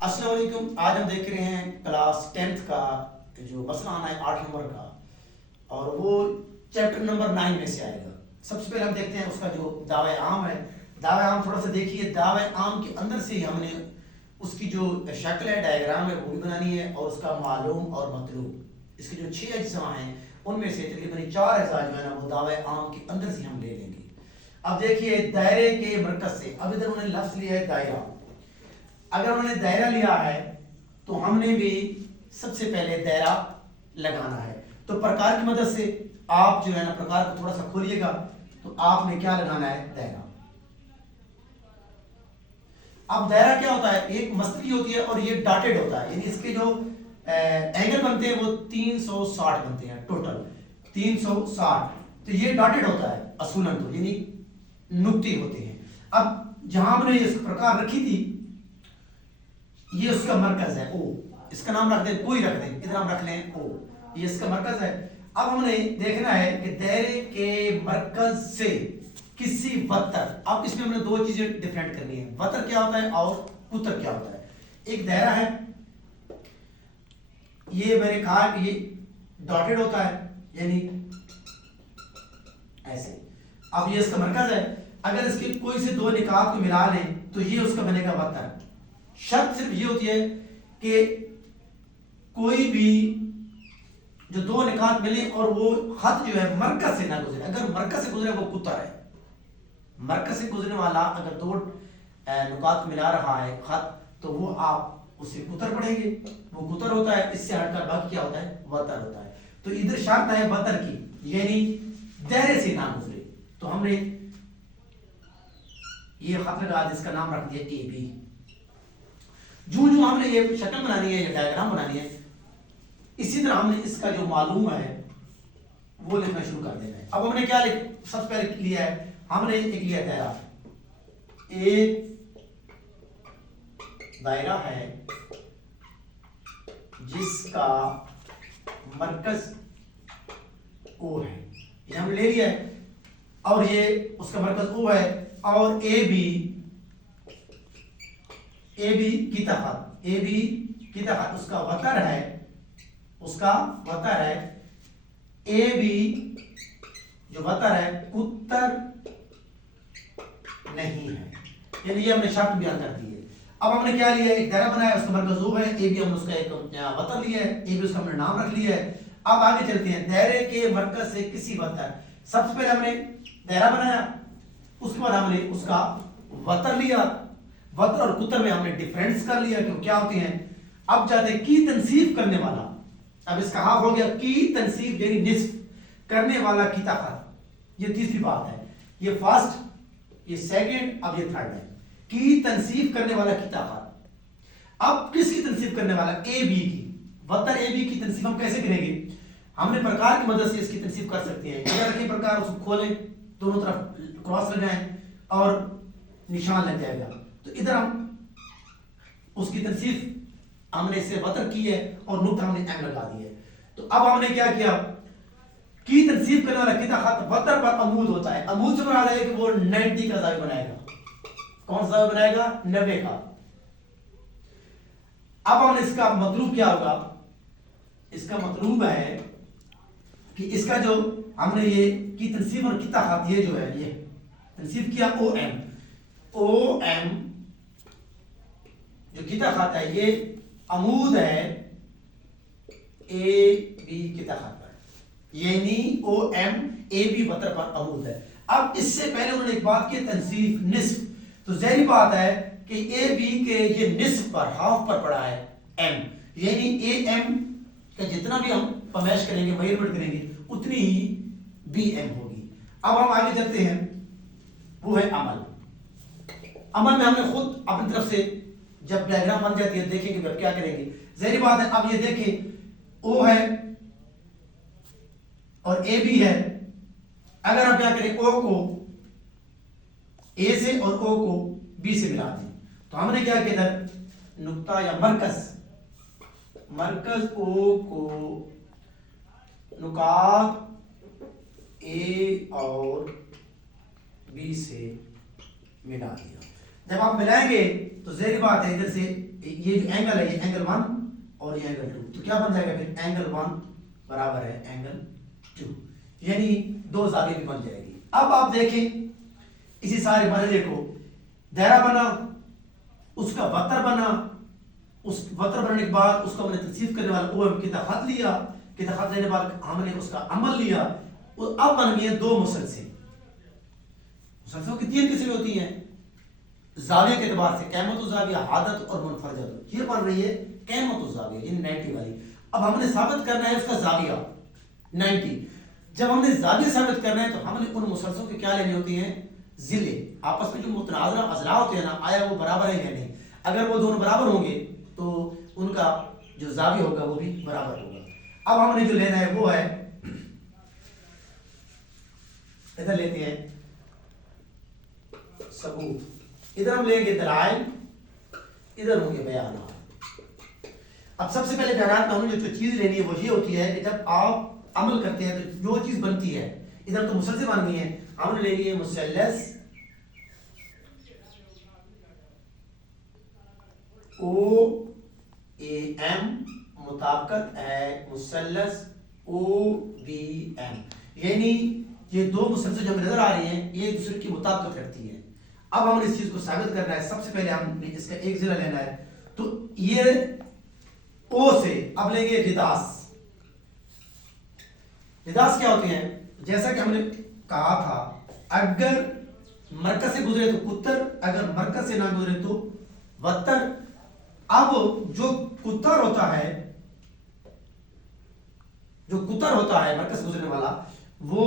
السلام علیکم. آج ہم دیکھ رہے ہیں کلاس 10th کا جو مسئلہ آنا ہے 8 نمبر کا، اور وہ چیپٹر نمبر 9 میں سے آئے گا. سب سے پہلے ہم دیکھتے ہیں اس کا جو دعوی عام ہے. دعوی عام تھوڑا سا دیکھیے. دعوی عام کے اندر سے ہی ہم نے اس کی جو شکل ہے، ڈائیگرام ہے، وہ بھی بنانی ہے، اور اس کا معلوم اور مطلوب، اس کے جو 6 اجزاء ہیں ان میں سے تقریباً 4 اجزاء جو ہے نا وہ دعوی عام کے اندر سے ہم لے لیں گے. اب دیکھیے دائرے کے مرکز سے، اب ادھر انہوں نے لفظ لیا ہے دائرہ. اگر انہوں نے دائرہ لیا ہے تو ہم نے بھی سب سے پہلے دائرہ لگانا ہے. تو پرکار کی مدد سے آپ جو ہے نا پرکار کو تھوڑا سا کھولیے گا تو آپ نے کیا لگانا ہے؟ دائرہ. اب دائرہ کیا ہوتا ہے؟ ایک مستقل ہوتی ہے اور یہ ڈاٹڈ ہوتا ہے، یعنی اس کے جو اینگل بنتے ہیں وہ 360 بنتے ہیں ٹوٹل 360. تو یہ ڈاٹڈ ہوتا ہے اصولاً تو، یعنی نقطے ہوتے ہیں. اب جہاں ہم نے اس پرکار رکھی تھی یہ اس کا مرکز ہے او، اس کا نام رکھ دیں، کوئی رکھ دیں، ادھر ہم رکھ لیں او، یہ اس کا مرکز ہے. اب ہم نے دیکھنا ہے کہ دائرے کے مرکز سے کسی وتر، اب اس میں ہم نے دو چیزیں ڈیفرنٹ کرنی ہے. وتر کیا ہوتا ہے اور قطر کیا ہوتا ہے. ایک دائرہ ہے، یہ میں نے کہا کہ یہ ڈاٹڈ ہوتا ہے یعنی ایسے. اب یہ اس کا مرکز ہے. اگر اس کے کوئی سے دو نقاط کو ملا لیں تو یہ اس کا بنے گا وتر. شرط صرف یہ ہوتی ہے کہ کوئی بھی جو دو نقاط ملیں اور وہ خط جو ہے مرکز سے نہ گزرے. اگر مرکز سے گزرے وہ قطر ہے. مرکز سے گزرنے والا اگر دو نقاط ملا رہا ہے خط تو وہ آپ اسے قطر پڑھیں گے، وہ قطر ہوتا ہے. اس سے ہٹ کر باقی کیا ہوتا ہے؟ وتر ہوتا ہے. تو ادھر شرط ہے وتر کی، یعنی دائرے سے نہ گزرے. تو ہم نے یہ خط لگا دیا، اس کا نام رکھ دیا اے بی. جو ہم نے یہ شکل بنانی ہے یا ڈائیگرام بنانی ہے، اسی طرح ہم نے اس کا جو معلوم ہے وہ لکھنا شروع کر دینا ہے. اب ہم نے کیا سب سے پہلے لیا ہے؟ ہم نے ایک لیا دائرہ. ایک دائرہ ہے جس کا مرکز او ہے، یہ ہم نے لے لیا ہے، اور یہ اس کا مرکز او ہے، اور اے بی کی تحت، اے بی کی تحت اس کا وتر ہے، اس کا وتر ہے. اے بی جو وتر ہے قطر نہیں ہے، یعنی یہ ہم نے شرط بیان کر دی ہے. اب ہم نے کیا لیا ہے؟ ایک دائرہ بنایا، اس کا مرکز او ہے، اے بی ہم نے اس کا ایک وتر لیا ہے، اے بی اس کا ہم نے نام رکھ لیا ہے. اب آگے چلتے ہیں. دائرے کے مرکز سے کسی وتر، سب سے پہلے ہم نے دائرہ بنایا، اس کے بعد ہم نے اس کا وتر لیا. وتر اور قطر میں ہم نے ڈیفرنس کر لیا کہ کیا ہوتے ہیں. اب جاتے ہیں کی تنصیف کرنے والا. اب اس کا ہاف ہو گیا. کی تنصیف یعنی نصف کرنے والا کی طاقت، یہ تیسری بات ہے. یہ فرسٹ، یہ سیکنڈ، اب یہ تھرڈ ہے. کی تنصیف کرنے والا کی طاقت. اب کس کی تنصیف کرنے والا؟ اے بی کی. وتر اے بی کی تنصیف ہم کیسے کریں گے؟ ہم نے پرکار کی مدد سے اس کی تنصیف کر سکتے ہیں. ادھر رکھیں پرکار، اس کو کھولیں، دونوں طرف کراس لگائیں اور نشان لگ جائے گا. تو ادھر ہم اس کی تنصیف ہم نے اسے وتر کی ہے اور نقطہ ہم نے ایم لگا دی ہے. تو اب ہم نے کیا کیا؟ کی تنصیف کرنے والا کتا خط وتر پر عمود ہوتا ہے. عمود سے مراد ہے کہ وہ 90 کا زاویہ بنائے گا. کون سا زاویہ بنائے گا؟ 90 کا. اب ہم نے اس کا مطلوب کیا ہوگا؟ اس کا مطلوب ہے کہ اس کا جو ہم نے یہ کی تنصیف اور کتا خط یہ جو ہے یہ تنصیف کیا او ایم. او ایم جو کتا خط ہے یہ عمود ہے اے بی کتا خط پر، یعنی او ایم اے بی وتر پر عمود ہے. اب اس سے پہلے انہوں نے ایک بات کی تنصیف نصف. تو ظاہری بات ہے کہ اے بی کے یہ نصف پر، ہاف پر پڑا ہے ایم، یعنی اے ایم کا جتنا بھی ہم پیمائش کریں گے، میجرمنٹ کریں گے، اتنی ہی بی ایم ہوگی. اب ہم آگے چلتے ہیں، وہ ہے عمل. عمل میں ہم نے خود اپنی طرف سے جب ڈائیگرام بن جاتی ہے دیکھیں گے اب کیا کریں گے. ظاہری بات ہے. اب یہ دیکھیں او ہے اور اے بی ہے. اگر ہم کیا کریں؟ او کو اے سے اور او کو بی سے ملا دیں تو ہم نے کیا کیا ادھر نقطہ یا مرکز او کو نقاط اے اور بی سے ملا دیا. جب آپ ملائیں گے تو ظاہر بات ہے ادھر سے یہ جو اینگل ہے یہ اینگل 1 اور یہ اینگل 2، تو کیا بن جائے گا پھر اینگل 1 برابر ہے اینگل 2، یعنی دو زاویے بھی بن جائے گی۔ اب آپ دیکھیں اسی سارے مرحلے کو، دائرہ بنا، اس کا وتر بنا، اس وتر بننے کے بعد اس کو ہم نے تنصیف کرنے والا او ایم کتا خط لیا، کتا خط لینے بعد ہم نے اس کا عمل لیا، اب بن گئے دو مسلسل۔ مسلسلوں کی تین قسمیں ہوتی ہیں زاویے کے اعتبار سے، قیمت الزاویہ، حادت اور منفرجت۔ یہ بن رہی ہے قیمت الزاویہ یعنی 90 والی۔ اب ہم نے ثابت کرنا ہے اس کا زاویہ 90۔ جب ہم نے زاویہ ثابت کرنا ہے تو ہم نے ان مسلسلوں کے کیا لینے ہوتی ہیں؟ ضلع، آپس میں جو متناظرہ اضلاع ہوتے ہیں نا، آیا وہ برابر ہے یا نہیں۔ اگر وہ دونوں برابر ہوں گے تو ان کا جو زاویہ ہوگا وہ بھی برابر ہوگا۔ اب ہم نے جو لینا ہے وہ ہے، ادھر لیتے ہیں ثبوت، ادھر ہم لیں گے دلائل، ادھر ہوں گے بیانات۔ اب سب سے پہلے بیانات میں ہمیں جو چیز لینی ہے وہ یہ ہوتی ہے کہ جب آپ عمل کرتے ہیں تو جو چیز بنتی ہے، ادھر تو مسلسل بن گئی ہے، ہم نے لینی ہے مثلث او اے ایم مطابقت ہے مثلث او بی ایم، یعنی یہ دو مسلسل جو ہمیں نظر آ رہی ہیں یہ ایک دوسرے کی مطابقت رکھتی ہیں۔ اب ہم نے اس چیز کو ثابت کرنا ہے، سب سے پہلے ہم نے اس کا ایک ضلع لینا ہے، تو یہ او سے اب لیں گے رداس۔ رداس کیا ہوتے ہیں؟ جیسا کہ ہم نے کہا تھا اگر مرکز سے گزرے تو قطر، اگر مرکز سے نہ گزرے تو وتر۔ اب جو قطر ہوتا ہے، جو قطر ہوتا ہے مرکز سے گزرنے والا، وہ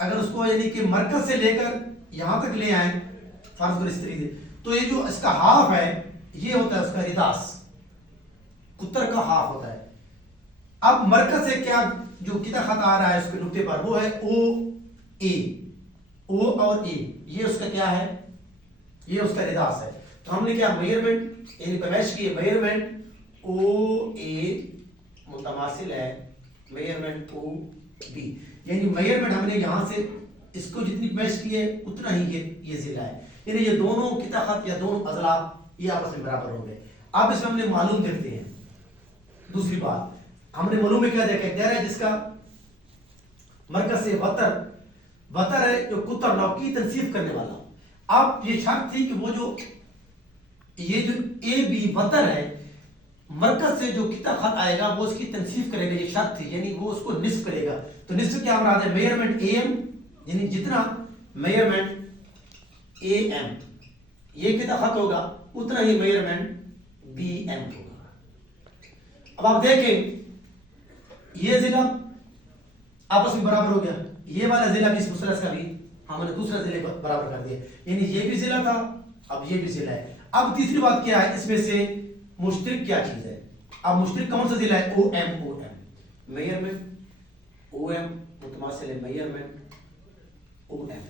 اگر اس کو یعنی کہ مرکز سے لے کر یہاں تک لے آئیں فرض کرو اس طریقے سے، تو یہ جو اس کا ہاف ہے یہ ہوتا ہے اس کا رداس، قطر کا ہاف ہوتا ہے۔ اب مرکز سے کیا جو کتا خط آ رہا ہے اس کے نقطے پر وہ ہے او اے، او اور اے، یہ اس کا کیا ہے؟ یہ اس کا رداس ہے۔ تو ہم نے کیا میئرمنٹ یعنی پیمائش کی ہے، میئرمنٹ او اے متماثل ہے میئرمنٹ او بی، یعنی میئرمنٹ ہم نے یہاں سے اس کو جتنی پیمائش کی ہے اتنا ہی یہ ضلع ہے، یعنی یہ دونوں کتا خط یا دونوں اضلاع یہ آپس میں برابر ہو گئے۔ اب اس میں ہم نے معلوم دیکھتے ہیں۔ دوسری بات ہم نے معلوم میں کیا دیکھا؟ ایک دائرہ ہے جس کا مرکز سے وتر ہے جو قطر نو کی تنصیف کرنے والا۔ اب یہ شرط تھی کہ وہ جو یہ جو اے بی وتر ہے مرکز سے جو کتا خط آئے گا وہ اس کی تنصیف کرے گا، یہ شرط تھی، یعنی وہ اس کو نصف کرے گا۔ تو نصف کیا مراد ہے؟ میئرمنٹ اے ایم، یعنی جتنا میئرمنٹ اے ایم یہ کتا خط ہوگا اتنا ہی میئرمنٹ بی ایم ہوگا۔ اب آپ دیکھیں یہ ضلع آپس میں برابر ہو گیا، یہ والا ضلع بھی اس مثلث کا بھی ہم نے دوسرا ضلع برابر کر دیا، یعنی یہ بھی ضلع تھا اب یہ بھی ضلع ہے۔ اب تیسری بات کیا ہے؟ اس میں سے مشترک کیا چیز ہے؟ اب مشترک کون سا ضلع ہے؟ O M, O M measurement O M متماثل ہے میئرمنٹ او ایم۔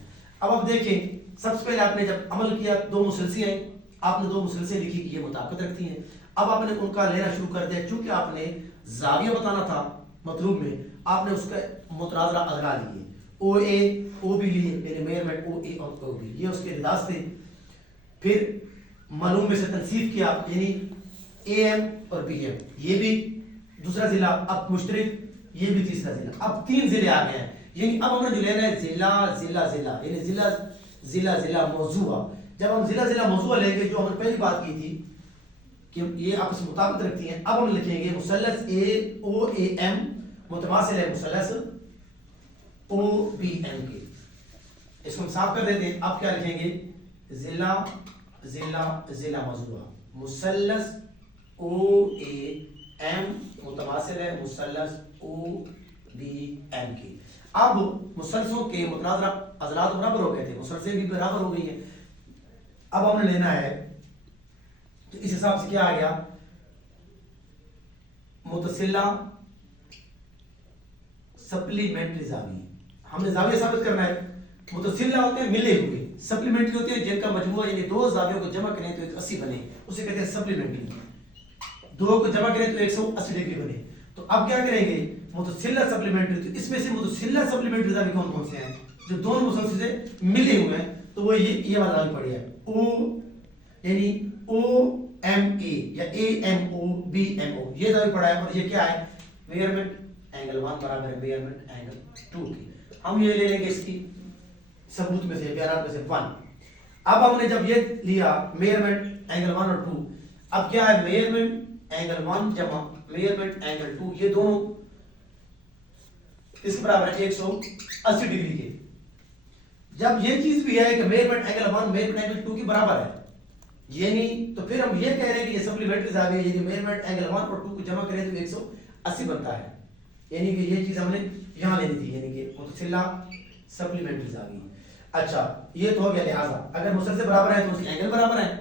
اب آپ دیکھیں سب سے پہلے آپ نے جب عمل کیا دو مسلسل ہیں، آپ نے دو مسلسل لکھی کہ یہ مطابقت رکھتی ہیں۔ اب آپ نے ان کا لینا شروع کر دیا، چونکہ آپ نے زاویہ بتانا تھا مطلوب میں، آپ نے اس کا متناظرہ اضلاع لیے، او اے او بی لیے، یعنی میئرمنٹ او اے اور او بی، یہ اس کے رداس تھے۔ پھر معلوم میں سے تنصیف کیا، یعنی اے ایم اور بی ایم، یہ بھی دوسرا ضلع، اب مشترک یہ بھی تیسرا ضلع، اب تین ضلع آ گئے ہیں۔ یعنی اب ہم نے جو لینا ہے ضلع یعنی ضلع موضوع۔ جب ہم ضلع موضوع لیں گے جو ہم نے پہلی بات کی تھی کہ یہ آپس میں مطابقت رکھتی ہیں، اب ہم لکھیں گے مثلث اے او اے ایم متماثل ہے مثلث او بی ایم کے، اس کو ہم صاف کر دیتے ہیں۔ اب کیا لکھیں گے؟ ضلع موضوع مثلث او اے ایم متماثل ہے مثلث او بی ایم کے۔ اب مسلسلوں کے متناظرہ اضلاع برابر ہو گئے تھے، مسلسل بھی برابر ہو گئی ہے۔ اب ہم نے لینا ہے تو اس حساب سے کیا آ گیا؟ متصلہ سپلیمنٹری زاویہ، ہم نے زاویہ ثابت کرنا ہے۔ متصلہ ہوتے ہیں ملے ہوئے، سپلیمنٹری ہوتے ہیں جن کا مجموعہ یعنی دو زاویوں کو جمع کریں تو 180 بنے، اسے کہتے ہیں سپلیمنٹری۔ دو کو جمع کریں تو 180 ڈگری بنے۔ تو اب کیا کریں گے؟ متصلہ سپلیمنٹری، تو اس میں سے متصلہ سپلیمنٹری زاویہ کون کون سے ہیں؟ جو دونوں مسلسل سے ملے ہوئے ہیں، تو وہ یہ والا لازمی پڑھی ہے او یعنی او ایم اے یا A M O B M O یہ لازمی پڑھا ہے. اور یہ کیا ہے میجرمنٹ اینگل 1 برابر ہے میجرمنٹ اینگل 2 کی. ہم یہ لے لیں گے اس کی ثبوت میں سے بیانات میں سے 1. اب ہم نے جب یہ لیا میجرمنٹ اینگل 1 اور 2 اب کیا ہے میجرمنٹ اینگل 1 جمع میجرمنٹ اینگل 2 یہ دونوں اس کے برابر ہے 180 ڈگری کے. جب یہ چیز بھی ہے کہ میجرمنٹ اینگل 1 میجرمنٹ اینگل 2 کے برابر ہے یعنی تو پھر ہم یہ کہہ رہے ہیں کہ یہ سپلیمنٹری زاویہ یعنی میجرمنٹ اینگل 1 اور 2 کو جمع کریں تو 180 بنتا ہے. یعنی کہ یہ چیز ہم نے یہاں لینی تھی یعنی کہ متصلہ سپلیمنٹری زاویہ. اچھا یہ تو ہو گیا. لہٰذا اگر مسلسل برابر ہیں تو اس کے اینگل برابر ہیں,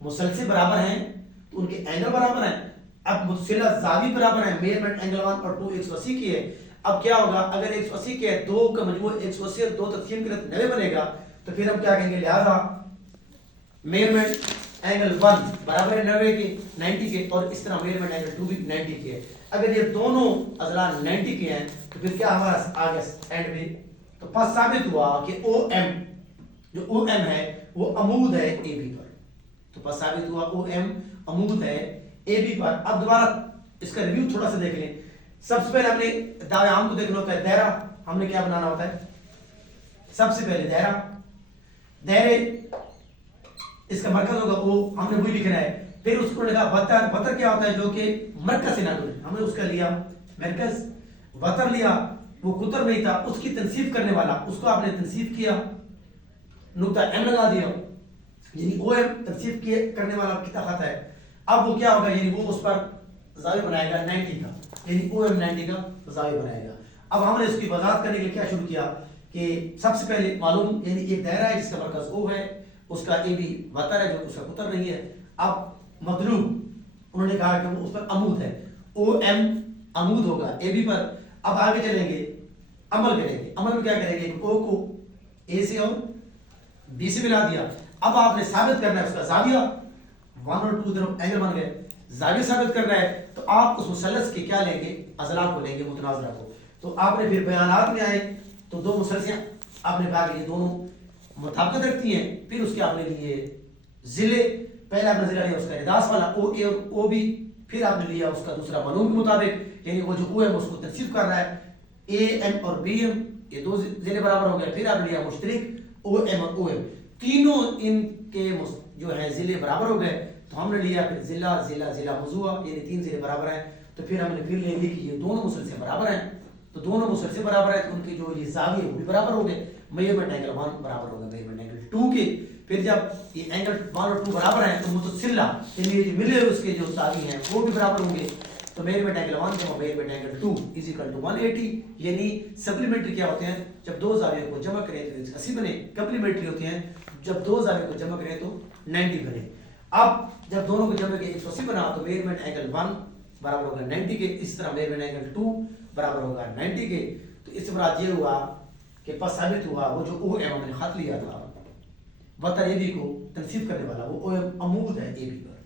مسلسل برابر ہیں تو ان کے اینگل برابر ہیں. اب متصلہ زاویہ برابر ہیں میجرمنٹ اینگل 1 اور 2 180 کی ہے. اب کیا ہوگا اگر 180 کے ہے 2 کا مجموع 180 اور 2 تقسیم کریں تو 90 بنے گا. تو پھر ہم کیا کہیں گے لہٰذا میجرمنٹ اینگل 1 برابر ہے 90 کے 90 کے اور اس طرح میجرمنٹ اینگل 2 بھی 90 کے ہے. اگر یہ دونوں اضلاع 90 کے ہیں تو پھر کیا ہمارا آگے اینڈ میں تو پس ثابت ہوا کہ او ایم جو او ایم ہے وہ عمود ہے اے بی پر. تو پس ثابت ہوا او ایم عمود ہے اے بی پر. اب دوبارہ اس کا ریویو تھوڑا سا دیکھ لیں. سب سے پہلے ہم نے دعوے عام کو دیکھنا ہوتا ہے. دائرہ ہم نے کیا بنانا ہوتا ہے سب سے پہلے دائرے اس کا مرکز ہوگا او ہم نے وہی لکھنا ہے. پھر اس کو لکھا وتر. وتر کیا ہوتا ہے جو کہ مرکز سے نہ ٹوٹے. ہم نے اس کا لیا مرکز وتر لیا وہ قطر نہیں تھا اس کی تنصیف کرنے والا اس کو آپ نے تنصیف کیا نقطہ ایم لگا دیا یعنی او ایم تنصیف کرنے والا کتنا خط ہے. اب وہ کیا ہوگا یعنی وہ اس پر زاویہ بنائے گا 90 کا یعنی او ایم 90 کا زاویہ بنائے گا. اب ہم نے اس کی وضاحت کرنے کے لیے کیا شروع کیا کہ سب سے پہلے معلوم یعنی ایک دائرہ ہے جس کا مرکز او ہے اس کا اے بی وتر ہے جو اس کا قطر نہیں ہے. اب مطلوب انہوں نے کہا کہ وہ اس پر عمود ہے او ایم عمود ہوگا اے بی پر. اب آگے چلیں گے عمل کریں گے. عمل میں کیا کریں گے او کو اے سے اور بی سے ملا دیا. اب آپ نے ثابت کرنا ہے اس کا زاویہ 1 اور 2 دونوں اینگل بن گئے. زاویہ ثابت کرنا ہے تو آپ اس مثلث کے کیا لیں گے اضلاع کو لیں گے متناظرہ کو. تو آپ نے پھر بیانات میں آئے تو دو مثلثیں آپ نے کہا کہ یہ دونوں مطابقت رکھتی ہیں. پھر اس کے آپ نے لیے ضلع. پہلا آپ نے ضلع لیا اس کا رداس والا او اے اور او بی. پھر آپ نے لیا اس کا دوسرا معلوم کے مطابق یعنی وہ جو او ایم اس کو تنصیف کر رہا ہے اے ایم اور بی ایم یہ دو ضلع برابر ہو گئے. پھر آپ نے لیا مشترک او ایم اور او ایم تینوں ان کے جو ہے ضلع برابر ہو گئے. تو ہم نے لیا پھر ضلع موضوع یعنی 3 ضلع برابر ہیں. تو پھر ہم نے پھر لے لی کہ یہ دونوں مسلسل برابر ہیں. تو دونوں مسلسل برابر ہیں تو ان کے جو یہ زاویے وہ بھی برابر ہو گئے. میجرمنٹ اینگل 1 برابر ہوگا میجرمنٹ اینگل 2 کے. پھر جب یہ اینگل 1 اور 2 برابر ہیں تو متصلہ یعنی یہ ملے اس کے جو زاویے ہیں وہ بھی برابر ہوں گے. تو میجرمنٹ اینگل 1 جمع measurement angle 2 is equal to 180 یعنی سپلیمنٹری کیا ہوتے ہیں جب دو زاویوں کو جمع کریں تو 80 بنے. کمپلیمنٹری ہوتے ہیں جب دو زاویوں کو جمع کریں تو 90 بنے. اب جب دونوں کو جمع کے 180 بنا تو میجرمنٹ اینگل 1 برابر ہوگا 90 کے. اس طرح میجرمنٹ اینگل 2 برابر ہوگا 90 کے. تو اس سے مراد یہ ہوا کہ پس ثابت ہوا وہ جو او ایم ہم نے خط لیا تھا وتر اے بی کو تنصیف کرنے والا وہ او ایم عمود ہے اے بی پر.